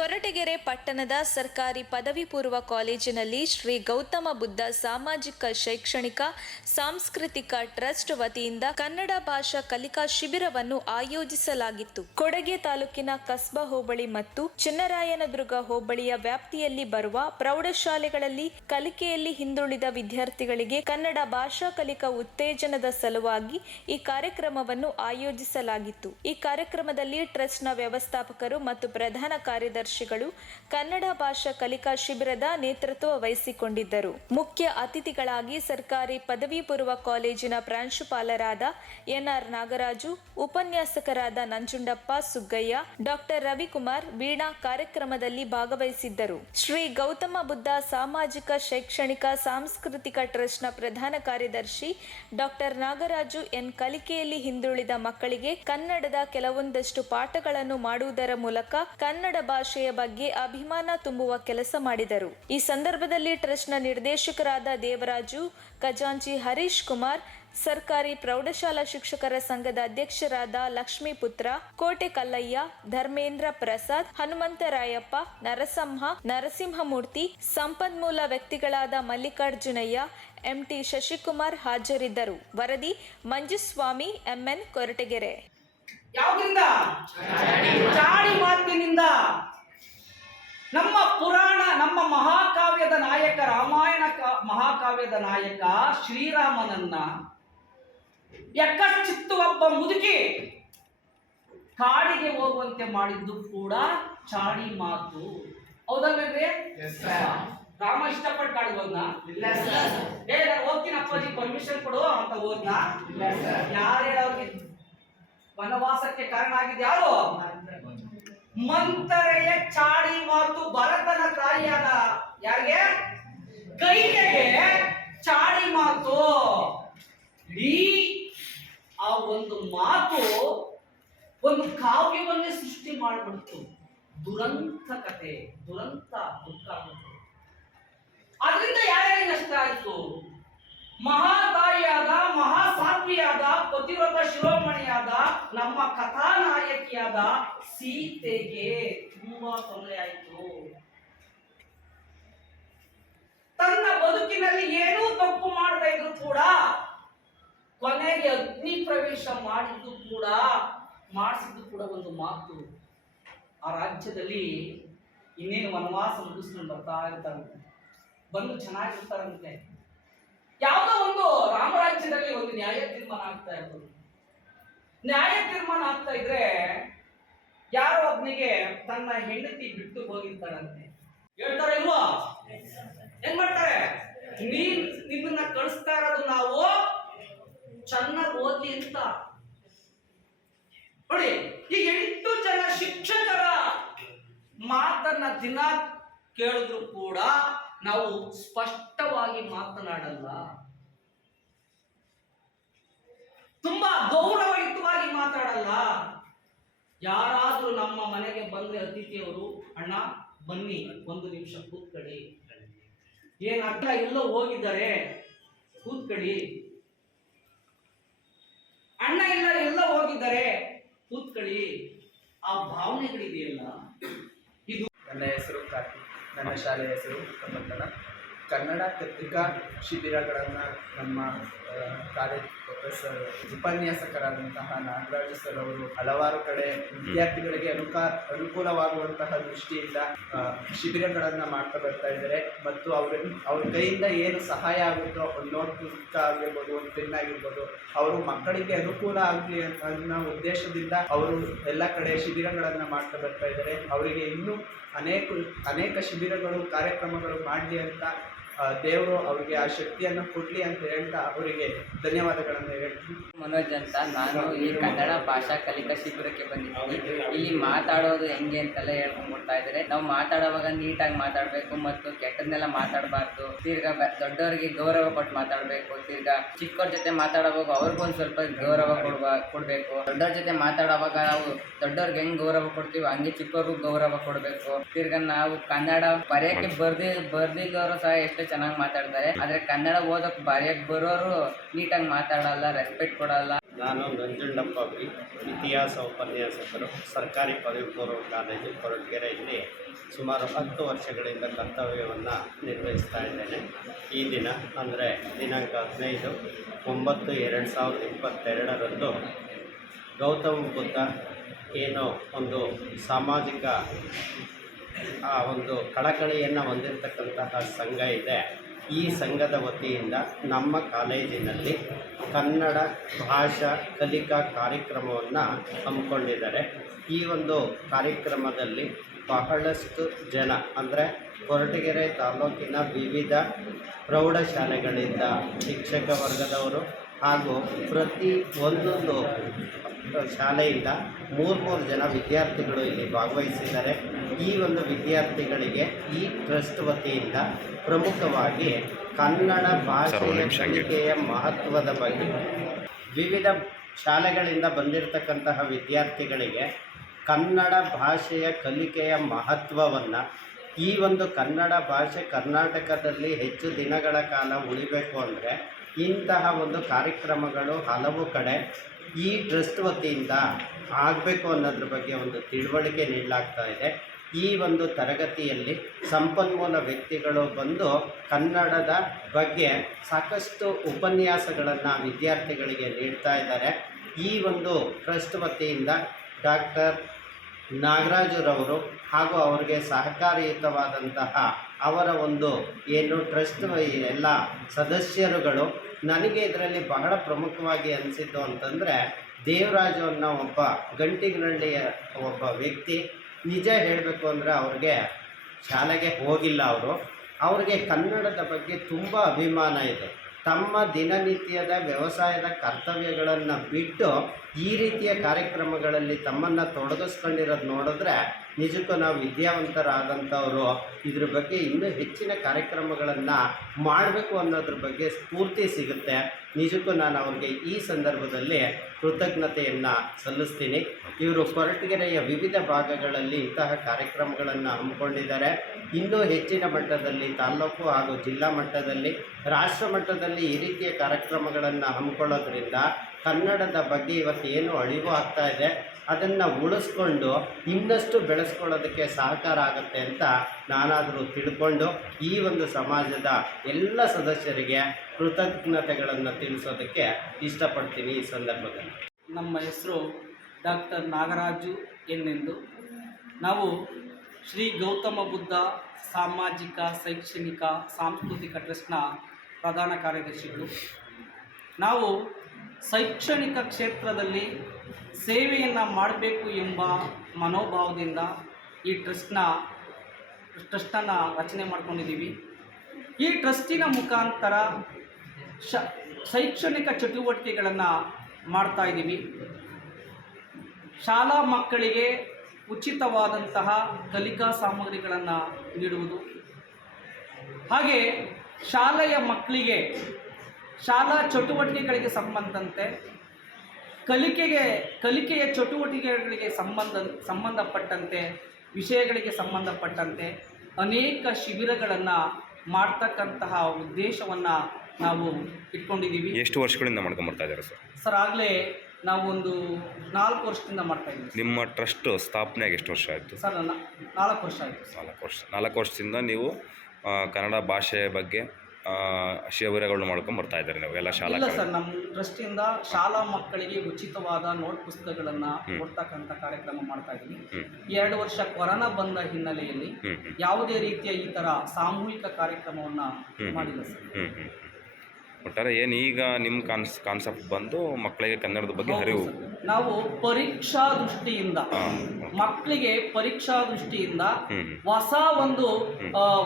ಕೊರಟಗೆರೆ ಪಟ್ಟಣದ ಸರ್ಕಾರಿ ಪದವಿ ಪೂರ್ವ ಕಾಲೇಜಿನಲ್ಲಿ ಶ್ರೀ ಗೌತಮ ಬುದ್ಧ ಸಾಮಾಜಿಕ ಶೈಕ್ಷಣಿಕ ಸಾಂಸ್ಕೃತಿಕ ಟ್ರಸ್ಟ್ ವತಿಯಿಂದ ಕನ್ನಡ ಭಾಷಾ ಕಲಿಕಾ ಶಿಬಿರವನ್ನು ಆಯೋಜಿಸಲಾಗಿತ್ತು. ಕೊಡಗೆ ತಾಲೂಕಿನ ಕಸ್ಬಾ ಹೋಬಳಿ ಮತ್ತು ಚಿನ್ನರಾಯನದುರ್ಗ ಹೋಬಳಿಯ ವ್ಯಾಪ್ತಿಯಲ್ಲಿ ಬರುವ ಪ್ರೌಢಶಾಲೆಗಳಲ್ಲಿ ಕಲಿಕೆಯಲ್ಲಿ ಹಿಂದುಳಿದ ವಿದ್ಯಾರ್ಥಿಗಳಿಗೆ ಕನ್ನಡ ಭಾಷಾ ಕಲಿಕಾ ಉತ್ತೇಜನದ ಸಲುವಾಗಿ ಈ ಕಾರ್ಯಕ್ರಮವನ್ನು ಆಯೋಜಿಸಲಾಗಿತ್ತು. ಈ ಕಾರ್ಯಕ್ರಮದಲ್ಲಿ ಟ್ರಸ್ಟ್ನ ವ್ಯವಸ್ಥಾಪಕರು ಮತ್ತು ಪ್ರಧಾನ ಕಾರ್ಯದರ್ಶಿಗಳು ಕನ್ನಡ ಭಾಷಾ ಕಲಿಕಾ ಶಿಬಿರದ ನೇತೃತ್ವ ವಹಿಸಿಕೊಂಡಿದ್ದರು. ಮುಖ್ಯ ಅತಿಥಿಗಳಾಗಿ ಸರ್ಕಾರಿ ಪದವಿ ಪೂರ್ವ ಕಾಲೇಜಿನ ಪ್ರಾಂಶುಪಾಲರಾದ ಎನ್ಆರ್ ನಾಗರಾಜು, ಉಪನ್ಯಾಸಕರಾದ ನಂಜುಂಡಪ್ಪ ಸುಗ್ಗಯ್ಯ, ಡಾಕ್ಟರ್ ರವಿಕುಮಾರ್ ವೀಣಾ ಕಾರ್ಯಕ್ರಮದಲ್ಲಿ ಭಾಗವಹಿಸಿದ್ದರು. ಶ್ರೀ ಗೌತಮ ಬುದ್ಧ ಸಾಮಾಜಿಕ ಶೈಕ್ಷಣಿಕ ಸಾಂಸ್ಕೃತಿಕ ಟ್ರಸ್ಟ್ನ ಪ್ರಧಾನ ಕಾರ್ಯದರ್ಶಿ ಡಾಕ್ಟರ್ ನಾಗರಾಜು ಎನ್ ಕಲಿಕೆಯಲ್ಲಿ ಹಿಂದುಳಿದ ಮಕ್ಕಳಿಗೆ ಕನ್ನಡದ ಕೆಲವೊಂದಷ್ಟು ಪಾಠಗಳನ್ನು ಮಾಡುವುದರ ಮೂಲಕ ಕನ್ನಡ ಭಾಷೆಯ ಬಗ್ಗೆ ಅಭಿಮಾನ ತುಂಬುವ ಕೆಲಸ ಮಾಡಿದರು. ಈ ಸಂದರ್ಭದಲ್ಲಿ ಟ್ರಸ್ಟ್ನ ನಿರ್ದೇಶಕರಾದ ದೇವರಾಜು, ಖಜಾಂಚಿ ಹರೀಶ್ ಕುಮಾರ್, ಸರ್ಕಾರಿ ಪ್ರೌಢಶಾಲಾ ಶಿಕ್ಷಕರ ಸಂಘದ ಅಧ್ಯಕ್ಷರಾದ ಲಕ್ಷ್ಮೀಪುತ್ರ, ಕೋಟೆ ಕಲ್ಲಯ್ಯ, ಧರ್ಮೇಂದ್ರ ಪ್ರಸಾದ್, ಹನುಮಂತರಾಯಪ್ಪ, ನರಸಿಂಹಮೂರ್ತಿ, ಸಂಪನ್ಮೂಲ ವ್ಯಕ್ತಿಗಳಾದ ಮಲ್ಲಿಕಾರ್ಜುನಯ್ಯ, ಎಂಟಿ ಶಶಿಕುಮಾರ್ ಹಾಜರಿದ್ದರು. ವರದಿ ಮಂಜುಸ್ವಾಮಿ, ಎಂಎನ್, ಕೊರಟಗೆರೆ. ಯಾವುದರಿಂದ? ಚಾಡಿ ಮಾತಿನಿಂದ. ನಮ್ಮ ಪುರಾಣ, ನಮ್ಮ ಮಹಾಕಾವ್ಯದ ನಾಯಕ, ರಾಮಾಯಣ ಮಹಾಕಾವ್ಯದ ನಾಯಕ ಶ್ರೀರಾಮನನ್ನ ಯಕ್ಕಶ್ಚಿತ್ತು ಒಬ್ಬ ಮುದುಕಿ ಕಾಡಿಗೆ ಹೋಗುವಂತೆ ಮಾಡಿದ್ದು ಕೂಡ ಚಾಡಿ ಮಾತು. ಹೌದಲ್ವೇ? ರಾಮ ಇಷ್ಟಪಟ್ಟು ಕಾಡಿಗೆ ಹೋದ್ನಾ? ನಾನು ಹೋಗ್ತೀನಿ ಅಪ್ಪಾಜಿ ಪರ್ಮಿಷನ್ ಕೊಡು ಅಂತ ಹೋದ್ನಾ? ಯಾರು ಹೇಳೋರಿಗೆ ವನವಾಸಕ್ಕೆ ಕಾರಣ ಆಗಿದ್ದು ಯಾರು? ಮಂತರೆಯ ಚಾಡಿ ಮಾತು. ಭರತನ ತಾಯಿಯಾದ ಯಾರಿಗೆ? ಕೈಕೆಗೆ ಚಾಡಿ ಮಾತು. ಈ ಆ ಒಂದು ಮಾತು ಒಂದು ಕಾವ್ಯವನ್ನೇ ಸೃಷ್ಟಿ ಮಾಡಿಬಿಡ್ತು. ದುರಂತ ಕಥೆ, ದುರಂತ ದುಃಖ ಆಗುತ್ತೆ. ಅದರಿಂದ ಯಾರ್ಯಾರಿಗೆ ನಷ್ಟ ಆಯ್ತು? ಮಹಾತಾಯಿಯಾದ, ಮಹಾಸಾಧ್ವಿಯಾದ, ಪತಿವ್ರತ ಶಿರೋಮಣಿಯಾದ ನಮ್ಮ ಕಥಾನಾಯಕಿಯಾದ ಸೀತೆಗೆ ತುಂಬಾ ತೊಂದರೆ ಆಯಿತು. ತನ್ನ ಬದುಕಿನಲ್ಲಿ ಏನೂ ತಪ್ಪು ಮಾಡದೇ ಇದ್ರು ಕೂಡ ಕೊನೆಗೆ ಅಗ್ನಿ ಪ್ರವೇಶ ಮಾಡಿಸಿದ್ದು ಕೂಡ ಒಂದು ಮಾತು. ಆ ರಾಜ್ಯದಲ್ಲಿ ಇನ್ನೇನು ವನವಾಸ ಮುಗಿಸ್ಕೊಂಡು ಬರ್ತಾ ಇರ್ತಾರಂತೆ, ಬಂದು ಚೆನ್ನಾಗಿರ್ತಾರಂತೆ. ಯಾವುದೋ ಒಂದು ರಾಮರಾಜ್ಯದಲ್ಲಿ ಒಂದು ನ್ಯಾಯ ತೀರ್ಮಾನ ಆಗ್ತಾ ಇರ್ತದೆ. ನ್ಯಾಯ ತೀರ್ಮಾನ ಆಗ್ತಾ ಇದ್ರೆ ಯಾರೋ ಒಬ್ಬನಿಗೆ ತನ್ನ ಹೆಂಡತಿ ಬಿಟ್ಟು ಹೋಗಿರ್ತಾರಂತೆ. ಹೇಳ್ತಾರೆ ಇಲ್ವಾ? ಏನ್ ಮಾಡ್ತಾರೆ? ನಿನ್ನನ್ನ ಕಳಿಸ್ತಾ ಇರೋದು ನಾವು ಚೆನ್ನಾಗಿ ಓದ್ಲಿ ಅಂತ. ನೋಡಿ, ಈ 8 ಜನ ಶಿಕ್ಷಕರ ಮಾತನ್ನ ದಿನ ಕೇಳಿದ್ರು ಕೂಡ ನಾವು ಸ್ಪಷ್ಟವಾಗಿ ಮಾತನಾಡಲ್ಲ. ತುಂಬಾ ಗೌರವಯುತವಾಗಿ ಮಾತಾಡಲ್ಲ. ಯಾರಾದ್ರೂ ನಮ್ಮ ಮನೆಗೆ ಬಂದ್ರೆ ಅತಿಥಿಯವರು, ಅಣ್ಣ ಬನ್ನಿ ಒಂದು ನಿಮಿಷ ಕೂತ್ಕೊಳ್ಳಿ, ಏನಾಗ್ತ ಎಲ್ಲೋ ಹೋಗಿದ್ದಾರೆ ಕೂತ್ಕೊಳ್ಳಿ, ಅಣ್ಣ ಎಲ್ಲೋ ಹೋಗಿದ್ದಾರೆ ಕೂತ್ಕೊಳ್ಳಿ, ಆ ಭಾವನೆಗಳಿದೆಯಲ್ಲ. ಇದು ನನ್ನ ಹೆಸರು ಕಾರ್ತಿಕ್. ನನ್ನ ಶಾಲೆಯ ಹೆಸರು ಪಟ್ಟಣ. ಕನ್ನಡ ಪತ್ರಿಕಾ ಶಿಬಿರಗಳನ್ನು ನಮ್ಮ ಕಾಲೇಜ್ ಪ್ರೊಫೆಸರ್ ಉಪನ್ಯಾಸಕರಾದಂತಹ ನಾಗರಾಜು ಸರ್ ಅವರು ಹಲವಾರು ಕಡೆ ವಿದ್ಯಾರ್ಥಿಗಳಿಗೆ ಅನುಕೂಲವಾಗುವಂತಹ ದೃಷ್ಟಿಯಿಂದ ಶಿಬಿರಗಳನ್ನು ಮಾಡ್ತಾ ಬರ್ತಾ ಇದ್ದಾರೆ. ಮತ್ತು ಅವ್ರ ಕೈಯಿಂದ ಏನು ಸಹಾಯ ಆಗುತ್ತೋ, ಒಂದು ನೋಟ್ ಪುಸ್ತಕ ಆಗಿರ್ಬೋದು, ಒಂದು ಪೆನ್ ಆಗಿರ್ಬೋದು, ಅವರು ಮಕ್ಕಳಿಗೆ ಅನುಕೂಲ ಆಗಲಿ ಅನ್ನೋ ಉದ್ದೇಶದಿಂದ ಅವರು ಎಲ್ಲ ಕಡೆ ಶಿಬಿರಗಳನ್ನು ಮಾಡ್ತಾ ಬರ್ತಾ ಇದ್ದಾರೆ. ಅವರಿಗೆ ಇನ್ನೂ ಅನೇಕ ಶಿಬಿರಗಳು, ಕಾರ್ಯಕ್ರಮಗಳು ಮಾಡಲಿ ಅಂತ ದೇವರು ಅವರಿಗೆ ಆ ಶಕ್ತಿಯನ್ನು ಕೊಡಲಿ ಅಂತ ಹೇಳ್ತಾ ಅವರಿಗೆ ಧನ್ಯವಾದಗಳನ್ನು ಹೇಳ್ತೀನಿ. ಮನೋಜ್ ಅಂತ. ನಾನು ಈ ಕನ್ನಡ ಭಾಷಾ ಕಲಿಕಾ ಶಿಬಿರಕ್ಕೆ ಬಂದಿದ್ದೀನಿ. ಇಲ್ಲಿ ಮಾತಾಡೋದು ಹೆಂಗೆ ಅಂತೆಲ್ಲ ಹೇಳ್ಕೊಂಡ್ಬಿಡ್ತಾ ಇದ್ದಾರೆ. ನಾವು ಮಾತಾಡುವಾಗ ನೀಟಾಗಿ ಮಾತಾಡಬೇಕು ಮತ್ತು ಕೆಟ್ಟದನ್ನೆಲ್ಲ ಮಾತಾಡಬಾರ್ದು. ತಿರ್ಗಾ ದೊಡ್ಡವರಿಗೆ ಗೌರವ ಕೊಟ್ಟು ಮಾತಾಡಬೇಕು. ತಿರ್ಗಾ ಚಿಕ್ಕವ್ರ ಜೊತೆ ಮಾತಾಡುವಾಗ ಅವ್ರಿಗೊಂದು ಸ್ವಲ್ಪ ಗೌರವ ಕೊಡಬೇಕು. ದೊಡ್ಡವ್ರ ಜೊತೆ ಮಾತಾಡುವಾಗ ನಾವು ದೊಡ್ಡವ್ರಿಗೆ ಹೆಂಗೆ ಗೌರವ ಕೊಡ್ತೀವಿ ಹಂಗೆ ಚಿಕ್ಕವ್ರಿಗೂ ಗೌರವ ಕೊಡಬೇಕು. ತಿರ್ಗಾ ನಾವು ಕನ್ನಡ ಬರೆಯೋಕ್ಕೆ ಬರ್ದಿದ್ದವರು ಸಹ ಎಷ್ಟು ಚೆನ್ನಾಗಿ ಮಾತಾಡ್ತಾರೆ. ಆದರೆ ಕನ್ನಡ ಓದೋಕೆ ಬರೆಯೋಕ್ಕೆ ಬರೋರು ನೀಟಾಗಿ ಮಾತಾಡಲ್ಲ, ರೆಸ್ಪೆಕ್ಟ್ ಕೊಡಲ್ಲ. ನಾನು ನಂಜುಂಡಪ್ಪ ಬಿ, ಇತಿಹಾಸ ಉಪನ್ಯಾಸಕರು, ಸರ್ಕಾರಿ ಪದವಿ ಪೂರ್ವ ಕಾಲೇಜು ಕೊರಟಗೆರೆಯಲ್ಲಿ ಸುಮಾರು 10 ವರ್ಷಗಳಿಂದ ಕರ್ತವ್ಯವನ್ನು ನಿರ್ವಹಿಸ್ತಾ ಇದ್ದೇನೆ. ಈ ದಿನ ಅಂದರೆ ದಿನಾಂಕ 15/9/2022 ಗೌತಮ ಬುದ್ಧ ಏನೋ ಒಂದು ಸಾಮಾಜಿಕ ಒಂದು ಕಳಕಳಿಯನ್ನು ಹೊಂದಿರತಕ್ಕಂತಹ ಸಂಘ ಇದೆ. ಈ ಸಂಘದ ವತಿಯಿಂದ ನಮ್ಮ ಕಾಲೇಜಿನಲ್ಲಿ ಕನ್ನಡ ಭಾಷಾ ಕಲಿಕಾ ಕಾರ್ಯಕ್ರಮವನ್ನು ಹಮ್ಮಿಕೊಂಡಿದ್ದಾರೆ. ಈ ಒಂದು ಕಾರ್ಯಕ್ರಮದಲ್ಲಿ ಬಹಳಷ್ಟು ಜನ ಅಂದರೆ ಕೊರಟಗೆರೆ ತಾಲೂಕಿನ ವಿವಿಧ ಪ್ರೌಢಶಾಲೆಗಳಿಂದ ಶಿಕ್ಷಕ ವರ್ಗದವರು ಹಾಗೂ ಪ್ರತಿ ಒಂದೊಂದು ಶಾಲೆಯಿಂದ 3 ಜನ ವಿದ್ಯಾರ್ಥಿಗಳು ಇಲ್ಲಿ ಭಾಗವಹಿಸಿದ್ದಾರೆ. ಈ ಒಂದು ವಿದ್ಯಾರ್ಥಿಗಳಿಗೆ ಈ ಟ್ರಸ್ಟ್ ವತಿಯಿಂದ ಪ್ರಮುಖವಾಗಿ ಕನ್ನಡ ಭಾಷೆಯ ಕಲಿಕೆಯ ಮಹತ್ವದ ಬಗ್ಗೆ ವಿವಿಧ ಶಾಲೆಗಳಿಂದ ಬಂದಿರತಕ್ಕಂತಹ ವಿದ್ಯಾರ್ಥಿಗಳಿಗೆ ಕನ್ನಡ ಭಾಷೆಯ ಕಲಿಕೆಯ ಮಹತ್ವವನ್ನು, ಈ ಒಂದು ಕನ್ನಡ ಭಾಷೆ ಕರ್ನಾಟಕದಲ್ಲಿ ಹೆಚ್ಚು ದಿನಗಳ ಕಾಲ ಉಳಿಬೇಕು ಅಂದರೆ ಇಂತಹ ಒಂದು ಕಾರ್ಯಕ್ರಮಗಳು ಹಲವು ಕಡೆ ಈ ಟ್ರಸ್ಟ್ ವತಿಯಿಂದ ಆಗಬೇಕು ಅನ್ನೋದ್ರ ಬಗ್ಗೆ ಒಂದು ತಿಳುವಳಿಕೆ ನೀಡಲಾಗ್ತಾ ಇದೆ. ಈ ಒಂದು ತರಗತಿಯಲ್ಲಿ ಸಂಪನ್ಮೂಲ ವ್ಯಕ್ತಿಗಳು ಬಂದು ಕನ್ನಡದ ಬಗ್ಗೆ ಸಾಕಷ್ಟು ಉಪನ್ಯಾಸಗಳನ್ನು ವಿದ್ಯಾರ್ಥಿಗಳಿಗೆ ನೀಡ್ತಾ ಇದ್ದಾರೆ. ಈ ಒಂದು ಟ್ರಸ್ಟ್ ವತಿಯಿಂದ ಡಾಕ್ಟರ್ ನಾಗರಾಜರವರು ಹಾಗೂ ಅವರಿಗೆ ಸಹಕಾರಿಯುತವಾದಂತಹ ಅವರ ಒಂದು ಏನು ಟ್ರಸ್ಟ್ ಎಲ್ಲ ಸದಸ್ಯರುಗಳು, ನನಗೆ ಇದರಲ್ಲಿ ಬಹಳ ಪ್ರಮುಖವಾಗಿ ಅನಿಸಿದ್ದು ಅಂತಂದರೆ ದೇವರಾಜು ಅನ್ನೋ ಒಬ್ಬ ಗಂಟಿಗನಹಳ್ಳಿಯ ಒಬ್ಬ ವ್ಯಕ್ತಿ. ನಿಜ ಹೇಳಬೇಕು ಅಂದರೆ ಅವ್ರಿಗೆ ಶಾಲೆಗೆ ಹೋಗಿಲ್ಲ. ಅವ್ರಿಗೆ ಕನ್ನಡದ ಬಗ್ಗೆ ತುಂಬ ಅಭಿಮಾನ ಇದೆ. ತಮ್ಮ ದಿನನಿತ್ಯದ ವ್ಯವಸಾಯದ ಕರ್ತವ್ಯಗಳನ್ನು ಬಿಟ್ಟು ಈ ರೀತಿಯ ಕಾರ್ಯಕ್ರಮಗಳಲ್ಲಿ ತಮ್ಮನ್ನು ತೊಡಗಿಸ್ಕೊಂಡಿರೋದು ನೋಡಿದ್ರೆ ನಿಜಕ್ಕೂ ನಾವು ವಿದ್ಯಾವಂತರಾದಂಥವರು ಇದ್ರ ಬಗ್ಗೆ ಇನ್ನೂ ಹೆಚ್ಚಿನ ಕಾರ್ಯಕ್ರಮಗಳನ್ನು ಮಾಡಬೇಕು ಅನ್ನೋದ್ರ ಬಗ್ಗೆ ಸ್ಫೂರ್ತಿ ಸಿಗುತ್ತೆ. ನಿಜಕ್ಕೂ ನಾನು ಅವ್ರಿಗೆ ಈ ಸಂದರ್ಭದಲ್ಲಿ ಕೃತಜ್ಞತೆಯನ್ನು ಸಲ್ಲಿಸ್ತೀನಿ. ಇವರು ಕೊರಟಗೆರೆಯ ವಿವಿಧ ಭಾಗಗಳಲ್ಲಿ ಇಂತಹ ಕಾರ್ಯಕ್ರಮಗಳನ್ನು ಹಮ್ಮಿಕೊಂಡಿದ್ದಾರೆ. ಇನ್ನೂ ಹೆಚ್ಚಿನ ಮಟ್ಟದಲ್ಲಿ ತಾಲ್ಲೂಕು ಹಾಗೂ ಜಿಲ್ಲಾ ಮಟ್ಟದಲ್ಲಿ, ರಾಷ್ಟ್ರ ಮಟ್ಟದಲ್ಲಿ ಈ ರೀತಿಯ ಕಾರ್ಯಕ್ರಮಗಳನ್ನು ಹಮ್ಮಿಕೊಳ್ಳೋದ್ರಿಂದ ಕನ್ನಡದ ಬಗ್ಗೆ ಇವತ್ತು ಏನು ಅಳಿವು ಆಗ್ತಾ ಇದೆ ಅದನ್ನು ಉಳಿಸ್ಕೊಂಡು ಇನ್ನಷ್ಟು ಬೆಳೆಸ್ಕೊಳ್ಳೋದಕ್ಕೆ ಸಹಕಾರ ಆಗುತ್ತೆ ಅಂತ ನಾನಾದರೂ ತಿಳ್ಕೊಂಡು ಈ ಒಂದು ಸಮಾಜದ ಎಲ್ಲ ಸದಸ್ಯರಿಗೆ ಕೃತಜ್ಞತೆಗಳನ್ನು ತಿಳಿಸೋದಕ್ಕೆ ಇಷ್ಟಪಡ್ತೀನಿ ಈ ಸಂದರ್ಭದಲ್ಲಿ. ನಮ್ಮ ಹೆಸರು ಡಾಕ್ಟರ್ ನಾಗರಾಜು ಎನ್ನೆಂದು. ನಾವು ಶ್ರೀ ಗೌತಮ ಬುದ್ಧ ಸಾಮಾಜಿಕ ಶೈಕ್ಷಣಿಕ ಸಾಂಸ್ಕೃತಿಕ ಟ್ರಸ್ಟ್ನ ಪ್ರಧಾನ ಕಾರ್ಯದರ್ಶಿಗಳು. ನಾವು ಶೈಕ್ಷಣಿಕ ಕ್ಷೇತ್ರದಲ್ಲಿ ಸೇವೆಯನ್ನು ಮಾಡಬೇಕು ಎಂಬ ಮನೋಭಾವದಿಂದ ಈ ಟ್ರಸ್ಟನ್ನು ರಚನೆ ಮಾಡ್ಕೊಂಡಿದ್ದೀವಿ. ಈ ಟ್ರಸ್ಟಿನ ಮುಖಾಂತರ ಶೈಕ್ಷಣಿಕ ಚಟುವಟಿಕೆಗಳನ್ನು ಮಾಡ್ತಾಯಿದ್ದೀವಿ. ಶಾಲಾ ಮಕ್ಕಳಿಗೆ ಉಚಿತವಾದಂತಹ ಕಲಿಕಾ ಸಾಮಗ್ರಿಗಳನ್ನು ನೀಡುವುದು, ಹಾಗೆ ಶಾಲೆಯ ಮಕ್ಕಳಿಗೆ ಶಾಲಾ ಚಟುವಟಿಕೆಗಳಿಗೆ ಸಂಬಂಧಂತೆ ಕಲಿಕೆಯ ಚಟುವಟಿಕೆಗಳಿಗೆ ಸಂಬಂಧಪಟ್ಟಂತೆ ವಿಷಯಗಳಿಗೆ ಸಂಬಂಧಪಟ್ಟಂತೆ ಅನೇಕ ಶಿಬಿರಗಳನ್ನು ಮಾಡ್ತಕ್ಕಂತಹ ಉದ್ದೇಶವನ್ನು ನಾವು ಇಟ್ಕೊಂಡಿದ್ದೀವಿ. ಎಷ್ಟು ವರ್ಷಗಳಿಂದ ಮಾಡ್ಕೊಂಬರ್ತಾ ಇದ್ದಾರೆ ಸರ್? ಆಗಲೇ ನಾವು ಒಂದು 4 ವರ್ಷದಿಂದ ಮಾಡ್ತಾಯಿದ್ದೀವಿ. ನಿಮ್ಮ ಟ್ರಸ್ಟ್ ಸ್ಥಾಪನೆಯಾಗಿ ಎಷ್ಟು ವರ್ಷ ಆಯಿತು ಸರ್? 4 ವರ್ಷ ಆಯಿತು. 4 ವರ್ಷದಿಂದ ನೀವು ಕನ್ನಡ ಭಾಷೆ ಬಗ್ಗೆ ಶಿಬಿರಗಳು ಮಾಡ್ಕೊಂಡು ಬರ್ತಾ ಇದ್ದಾರೆ ನೀವು ಎಲ್ಲ ಶಾಲಾ? ಇಲ್ಲ ಸರ್, ನಮ್ಮ ಟ್ರಸ್ಟಿಂದ ಶಾಲಾ ಮಕ್ಕಳಿಗೆ ಉಚಿತವಾದ ನೋಟ್ ಪುಸ್ತಕಗಳನ್ನು ಕೊಡ್ತಕ್ಕಂಥ ಕಾರ್ಯಕ್ರಮ ಮಾಡ್ತಾ ಇದ್ದೀವಿ. 2 ವರ್ಷ ಕೊರೋನಾ ಬಂದ ಹಿನ್ನೆಲೆಯಲ್ಲಿ ಯಾವುದೇ ರೀತಿಯ ಈ ಥರ ಸಾಮೂಹಿಕ ಕಾರ್ಯಕ್ರಮವನ್ನು ಮಾಡಿಲ್ಲ ಸರ್. ಒಟ್ಟಾರೆ ಏನು ಈಗ ನಿಮ್ಮ ಕಾನ್ಸೆಪ್ಟ್ ಬಂದು ಮಕ್ಕಳಿಗೆ ಕನ್ನಡದ ಬಗ್ಗೆ ಅರಿವು, ನಾವು ಪರೀಕ್ಷಾ ದೃಷ್ಟಿಯಿಂದ ಮಕ್ಕಳಿಗೆ ಪರೀಕ್ಷಾ ದೃಷ್ಟಿಯಿಂದ ಹೊಸ ಒಂದು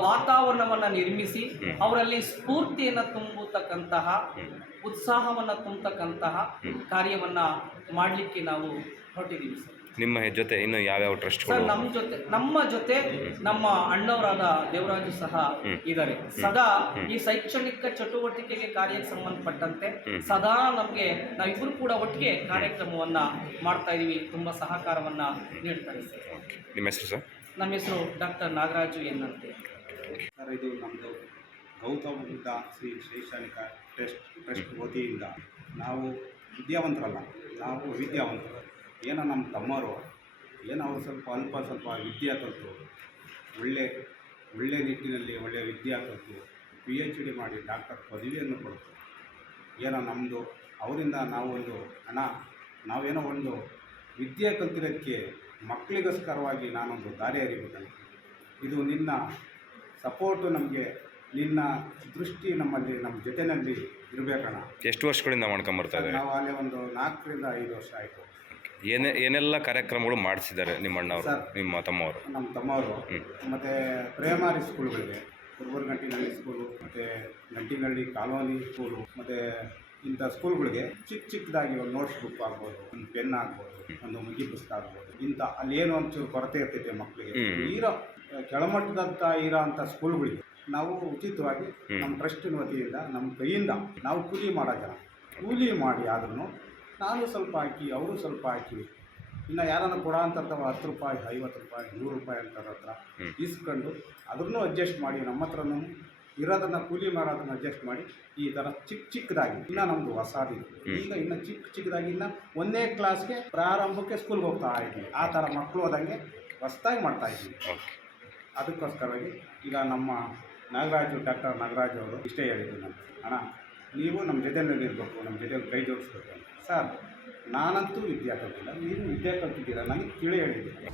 ವಾತಾವರಣವನ್ನು ನಿರ್ಮಿಸಿ ಅವರಲ್ಲಿ ಸ್ಫೂರ್ತಿಯನ್ನು ತುಂಬತಕ್ಕಂತಹ, ಉತ್ಸಾಹವನ್ನು ತುಂಬತಕ್ಕಂತಹ ಕಾರ್ಯವನ್ನು ಮಾಡಲಿಕ್ಕೆ ನಾವು ಹೊರಟಿದ್ದೀವಿ ಸರ್. ನಿಮ್ಮ ಜೊತೆ ಇನ್ನು ಯಾವ್ಯಾವ ಟ್ರಸ್ಟ್ ಸರ್? ನಮ್ಮ ಜೊತೆ ನಮ್ಮ ಅಣ್ಣವರಾದ ದೇವರಾಜು ಸಹ ಇದ್ದಾರೆ. ಸದಾ ಈ ಶೈಕ್ಷಣಿಕ ಚಟುವಟಿಕೆಗೆ ಕಾರ್ಯಕ್ಕೆ ಸಂಬಂಧಪಟ್ಟಂತೆ ಸದಾ ನಮಗೆ ನಾವಿಬ್ಬರು ಕೂಡ ಒಟ್ಟಿಗೆ ಕಾರ್ಯಕ್ರಮವನ್ನ ಮಾಡ್ತಾ ಇದೀವಿ. ತುಂಬ ಸಹಕಾರವನ್ನ ನೀಡ್ತಾರೆ ಸರ್. ನಿಮ್ಮ ಹೆಸರು ಸರ್? ನಮ್ಮ ಹೆಸರು ಡಾಕ್ಟರ್ ನಾಗರಾಜು ಎನ್ನಂತೆ ಸರ್. ಇದು ನಮ್ಮದು ಗೌತಮ ಬುದ್ಧ ಶ್ರೀ ಶೈಕ್ಷಣಿಕ ಟ್ರಸ್ಟ್ ವತಿಯಿಂದ ನಾವು ವಿದ್ಯಾವಂತರಲ್ಲ, ನಾವು ವಿದ್ಯಾವಂತರು. ಏನೋ ನಮ್ಮ ತಮ್ಮರು ಏನೋ ಅವ್ರು ಸ್ವಲ್ಪ ವಿದ್ಯೆ ಕಲಿತು ಒಳ್ಳೆ ನಿಟ್ಟಿನಲ್ಲಿ ಒಳ್ಳೆಯ ವಿದ್ಯೆ ಕಲಿತು PhD ಮಾಡಿ ಡಾಕ್ಟರ್ ಪದವಿಯನ್ನು ಕೊಡ್ತು. ಏನೋ ನಮ್ಮದು ಅವರಿಂದ ನಾವೇನೋ ಒಂದು ವಿದ್ಯೆ ಕಲ್ತಿರೋದಕ್ಕೆ ಮಕ್ಕಳಿಗೋಸ್ಕರವಾಗಿ ನಾನೊಂದು ದಾರಿ ಹರಿಬೇಕಂತ. ಇದು ನಿನ್ನ ಸಪೋರ್ಟು ನಮಗೆ, ನಿನ್ನ ದೃಷ್ಟಿ ನಮ್ಮ ಜೊತೆಯಲ್ಲಿ ಇರಬೇಕಣ್ಣ. ಎಷ್ಟು ವರ್ಷಗಳಿಂದ ಮಾಡ್ಕೊಂಬರ್ತಾ ಇದ್ದಾರೆ? ನಾವು ಅಲ್ಲಿ ಒಂದು 4 ರಿಂದ 5 ವರ್ಷ ಆಯಿತು. ಏನೆಲ್ಲ ಕಾರ್ಯಕ್ರಮಗಳು ಮಾಡಿಸಿದ್ದಾರೆ ನಿಮ್ಮ ಅಣ್ಣವರು, ಸರ್, ನಿಮ್ಮ ತಮ್ಮವರು? ನಮ್ಮ ತಮ್ಮವರು ಮತ್ತು ಪ್ರೈಮರಿ ಸ್ಕೂಲ್ಗಳಿಗೆ ಕುರುಬೂರು ಗಂಟಿನಹಳ್ಳಿ ಸ್ಕೂಲು ಮತ್ತು ಗಂಟಿನಹಳ್ಳಿ ಕಾಲೋನಿ ಸ್ಕೂಲು ಮತ್ತು ಇಂಥ ಸ್ಕೂಲ್ಗಳಿಗೆ ಚಿಕ್ಕದಾಗಿ ಒಂದು ನೋಟ್ಸ್ ಬುಕ್ ಆಗ್ಬೋದು, ಒಂದು ಪೆನ್ ಆಗ್ಬೋದು, ಒಂದು ಮುಗಿ ಪುಸ್ತಕ ಆಗ್ಬೋದು, ಇಂಥ ಅಲ್ಲೇನೋ ಒಂಚೂರು ಕೊರತೆ ಇರ್ತೈತೆ ಮಕ್ಕಳಿಗೆ, ಕೆಳಮಟ್ಟದಂಥ ಅಂಥ ಸ್ಕೂಲ್ಗಳಿಗೆ ನಾವು ಉಚಿತವಾಗಿ ನಮ್ಮ ಟ್ರಸ್ಟಿನ ವತಿಯಿಂದ ನಮ್ಮ ಕೈಯಿಂದ ನಾವು ಕೂಲಿ ಮಾಡೋ ಜನ ಕೂಲಿ ಮಾಡಿ ಆದ್ರೂ ನಾನು ಸ್ವಲ್ಪ ಹಾಕಿ ಅವರು ಸ್ವಲ್ಪ ಹಾಕಿ, ಇನ್ನು ಯಾರನ್ನು ಕೊಡ ಅಂತ 10 ರೂಪಾಯಿ 50 ರೂಪಾಯಿ 100 ರೂಪಾಯಿ ಅಂತಾರ ಹತ್ರ ಇಸ್ಕೊಂಡು ಅದನ್ನು ಅಡ್ಜಸ್ಟ್ ಮಾಡಿ ನಮ್ಮ ಹತ್ರನೂ ಇರೋದನ್ನು ಕೂಲಿ ಮಾಡೋದನ್ನು ಅಡ್ಜಸ್ಟ್ ಮಾಡಿ ಈ ಥರ ಚಿಕ್ಕದಾಗಿ ಇನ್ನು ನಮ್ಮದು ಹೊಸದಿದೆ. ಈಗ ಇನ್ನು ಚಿಕ್ಕದಾಗಿ ಇನ್ನು 1ನೇ ಕ್ಲಾಸ್ಗೆ ಪ್ರಾರಂಭಕ್ಕೆ ಸ್ಕೂಲ್ಗೆ ಹೋಗ್ತಾ ಇದ್ದೀವಿ. ಆ ಥರ ಮಕ್ಕಳು ಹೋದಂಗೆ ಹೊಸ್ದಾಗಿ ಮಾಡ್ತಾಯಿದ್ದೀವಿ. ಅದಕ್ಕೋಸ್ಕರವಾಗಿ ಈಗ ನಮ್ಮ ಡಾಕ್ಟರ್ ನಾಗರಾಜ್ ಅವರು ಇಷ್ಟೇ ಹೇಳಿದ್ದು ನಾನು, ಅಣ್ಣ ನೀವು ನಮ್ಮ ಜೊತೆಯಲ್ಲಿ ಇರಬೇಕು, ನಮ್ಮ ಜೊತೆಯಲ್ಲಿ ಕೈ ಜೋಡಿಸ್ಬೇಕು ಅಂತ. ಸರ್, ನಾನಂತೂ ವಿದ್ಯೆ ಕಲ್ತಿಲ್ಲ, ನೀವು ವಿದ್ಯೆ ಕಲ್ತಿದ್ದೀರಾ, ನನಗೆ ತಿಳಿ ಹೇಳಿದ್ದೀರಾ.